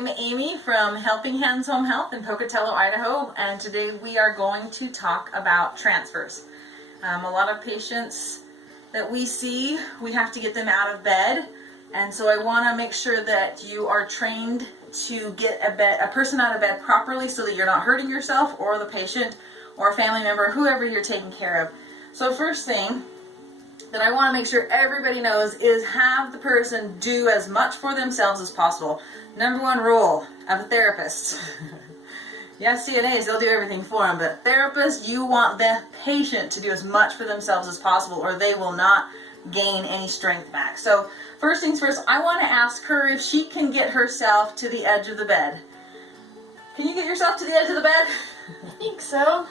I'm Amy from Helping Hands Home Health in Pocatello, Idaho, and today we are going to talk about transfers. A lot of patients that we see, we have to get them out of bed, and so I want to make sure that you are trained to get a person out of bed properly so that you're not hurting yourself or the patient or a family member, whoever you're taking care of. So first thing that I want to make sure everybody knows is have the person do as much for themselves as possible. Number one rule of a therapist. Yes, CNAs, they'll do everything for them, but therapists, you want the patient to do as much for themselves as possible or they will not gain any strength back. So first things first, I want to ask her if she can get herself to the edge of the bed. Can you get yourself to the edge of the bed? I think so.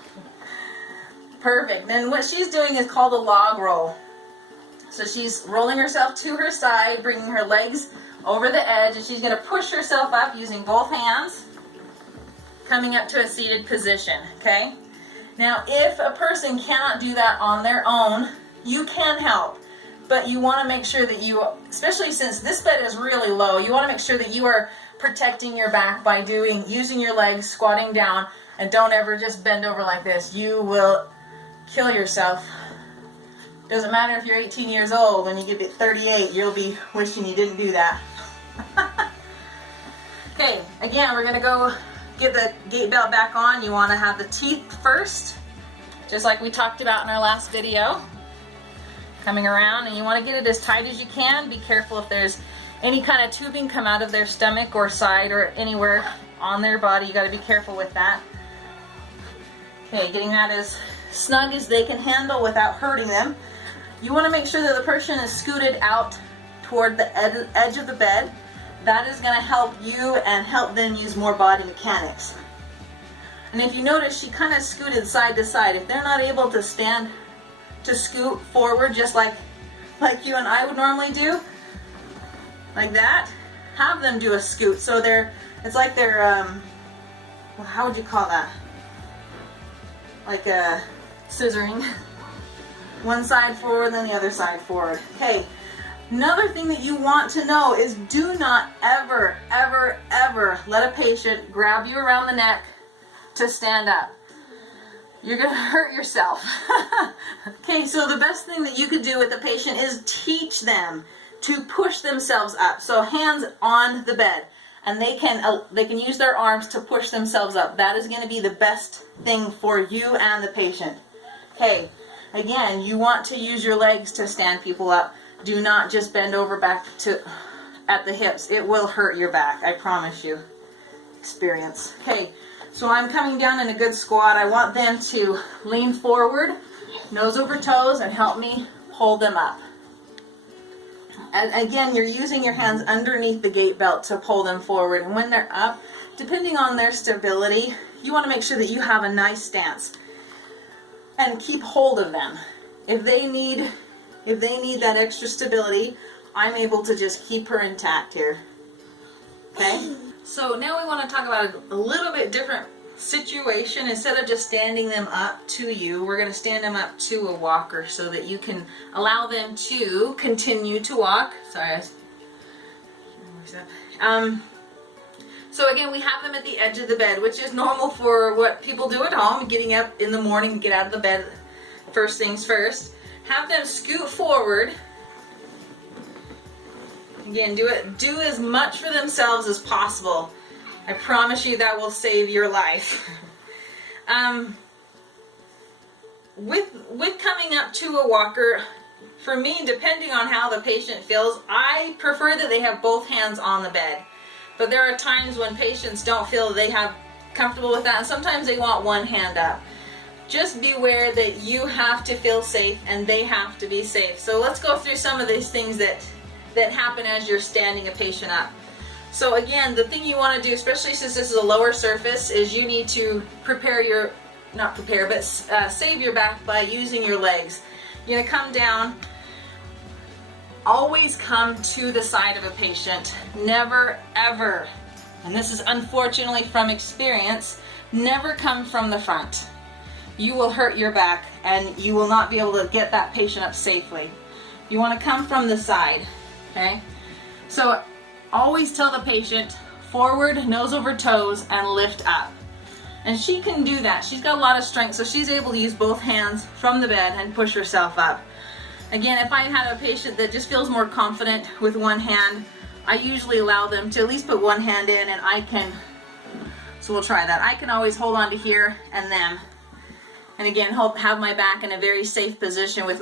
Perfect. Then what she's doing is called a log roll. So she's rolling herself to her side, bringing her legs over the edge, and she's going to push herself up using both hands, coming up to a seated position, okay? Now, if a person cannot do that on their own, you can help, but you want to make sure that you, especially since this bed is really low, you want to make sure that you are protecting your back by using your legs, squatting down, and don't ever just bend over like this. You will kill yourself. Doesn't matter if you're 18 years old, when you get to 38, you'll be wishing you didn't do that. Okay, again, we're gonna go get the gait belt back on. You wanna have the teeth first, just like we talked about in our last video. Coming around, and you wanna get it as tight as you can. Be careful if there's any kind of tubing come out of their stomach or side or anywhere on their body. You gotta be careful with that. Okay, getting that as snug as they can handle without hurting them. You want to make sure that the person is scooted out toward the edge of the bed. That is going to help you and help them use more body mechanics. And if you notice, she kind of scooted side to side. If they're not able to stand to scoot forward just like you and I would normally do, like that, have them do a scoot. So it's like they're, well, how would you call that? Like a scissoring. One side forward, then the other side forward. Okay, another thing that you want to know is do not ever, ever, ever let a patient grab you around the neck to stand up. You're gonna hurt yourself. Okay, so the best thing that you could do with a patient is teach them to push themselves up. So hands on the bed, and they can use their arms to push themselves up. That is going to be the best thing for you and the patient. Okay. Again, you want to use your legs to stand people up. Do not just bend over back at the hips. It will hurt your back, I promise you. Experience. Okay, so I'm coming down in a good squat. I want them to lean forward, nose over toes, and help me pull them up. And again, you're using your hands underneath the gait belt to pull them forward. And when they're up, depending on their stability, you want to make sure that you have a nice stance. And keep hold of them. If they need that extra stability, I'm able to just keep her intact here. Okay? So now we want to talk about a little bit different situation. Instead of just standing them up to you, we're going to stand them up to a walker so that you can allow them to continue to walk. Sorry. So again, we have them at the edge of the bed, which is normal for what people do at home, getting up in the morning, get out of the bed first things first. Have them scoot forward. Again, do as much for themselves as possible. I promise you that will save your life. With coming up to a walker, for me, depending on how the patient feels, I prefer that they have both hands on the bed. But there are times when patients don't feel they have comfortable with that, and sometimes they want one hand up. Just beware that you have to feel safe and they have to be safe. So let's go through some of these things that happen as you're standing a patient up. So again, the thing you want to do, especially since this is a lower surface, is you need to save your back by using your legs. You're going to come down. Always come to the side of a patient. Never, ever, and this is unfortunately from experience, never come from the front. You will hurt your back and you will not be able to get that patient up safely. You want to come from the side, okay? So always tell the patient, forward, nose over toes, and lift up. And she can do that. She's got a lot of strength, so she's able to use both hands from the bed and push herself up. Again, if I had a patient that just feels more confident with one hand, I usually allow them to at least put one hand in, and I can, so we'll try that. I can always hold on to here and them. And again, have my back in a very safe position with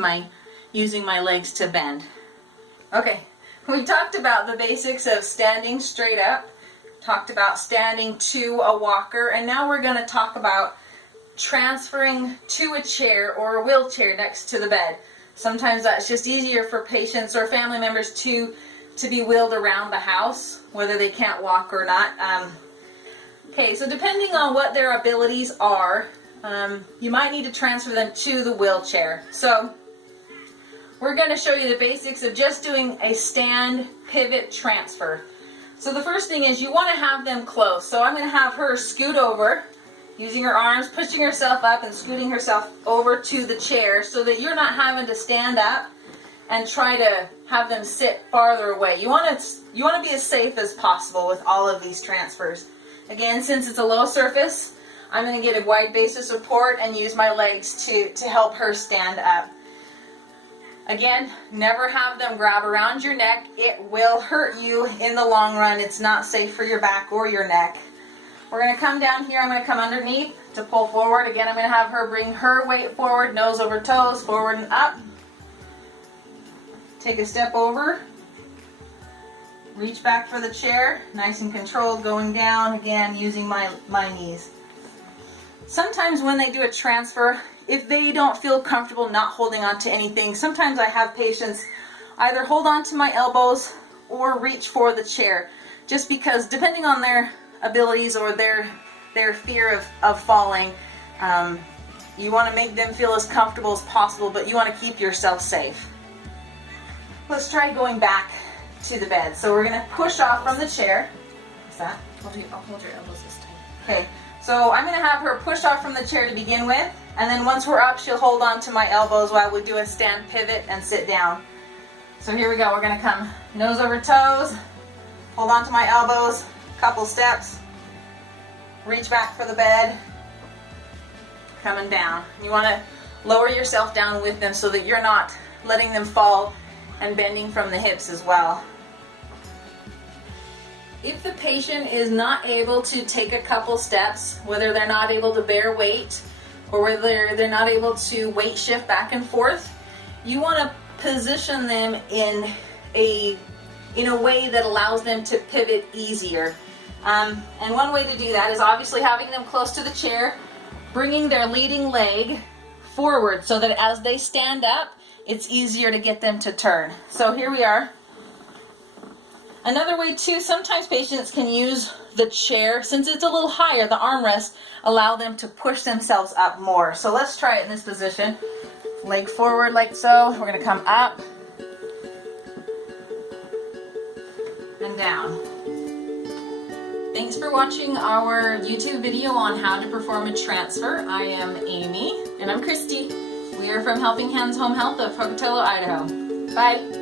using my legs to bend. Okay, we talked about the basics of standing straight up, talked about standing to a walker, and now we're going to talk about transferring to a chair or a wheelchair next to the bed. Sometimes that's just easier for patients or family members to be wheeled around the house, whether they can't walk or not. Okay, so depending on what their abilities are, you might need to transfer them to the wheelchair. So we're going to show you the basics of just doing a stand pivot transfer. So the first thing is you want to have them close. So I'm going to have her scoot over, using her arms, pushing herself up and scooting herself over to the chair so that you're not having to stand up and try to have them sit farther away. You want to be as safe as possible with all of these transfers. Again, since it's a low surface, I'm going to get a wide base of support and use my legs to help her stand up. Again, never have them grab around your neck. It will hurt you in the long run. It's not safe for your back or your neck. We're going to come down here. I'm going to come underneath to pull forward. Again, I'm going to have her bring her weight forward, nose over toes, forward and up. Take a step over. Reach back for the chair. Nice and controlled, going down. Again, using my knees. Sometimes when they do a transfer, if they don't feel comfortable not holding on to anything, sometimes I have patients either hold on to my elbows or reach for the chair, just because depending on their abilities or their fear of falling, you want to make them feel as comfortable as possible, but you want to keep yourself safe. Let's try going back to the bed. So we're going to push off from the chair. What's that? I'll hold your elbows this time. Okay, so I'm going to have her push off from the chair to begin with, and then once we're up, she'll hold on to my elbows while we do a stand pivot and sit down. So here we go. We're going to come nose over toes, hold on to my elbows, couple steps, reach back for the bed, coming down. You want to lower yourself down with them so that you're not letting them fall and bending from the hips as well. If the patient is not able to take a couple steps, whether they're not able to bear weight or whether they're not able to weight shift back and forth, you want to position them in a way that allows them to pivot easier. And one way to do that is obviously having them close to the chair, bringing their leading leg forward so that as they stand up, it's easier to get them to turn. So here we are. Another way too, sometimes patients can use the chair, since it's a little higher, the armrest, allow them to push themselves up more. So let's try it in this position. Leg forward like so. We're going to come up and down. Thanks for watching our YouTube video on how to perform a transfer. I am Amy. And I'm Christy. We are from Helping Hands Home Health of Pocatello, Idaho. Bye.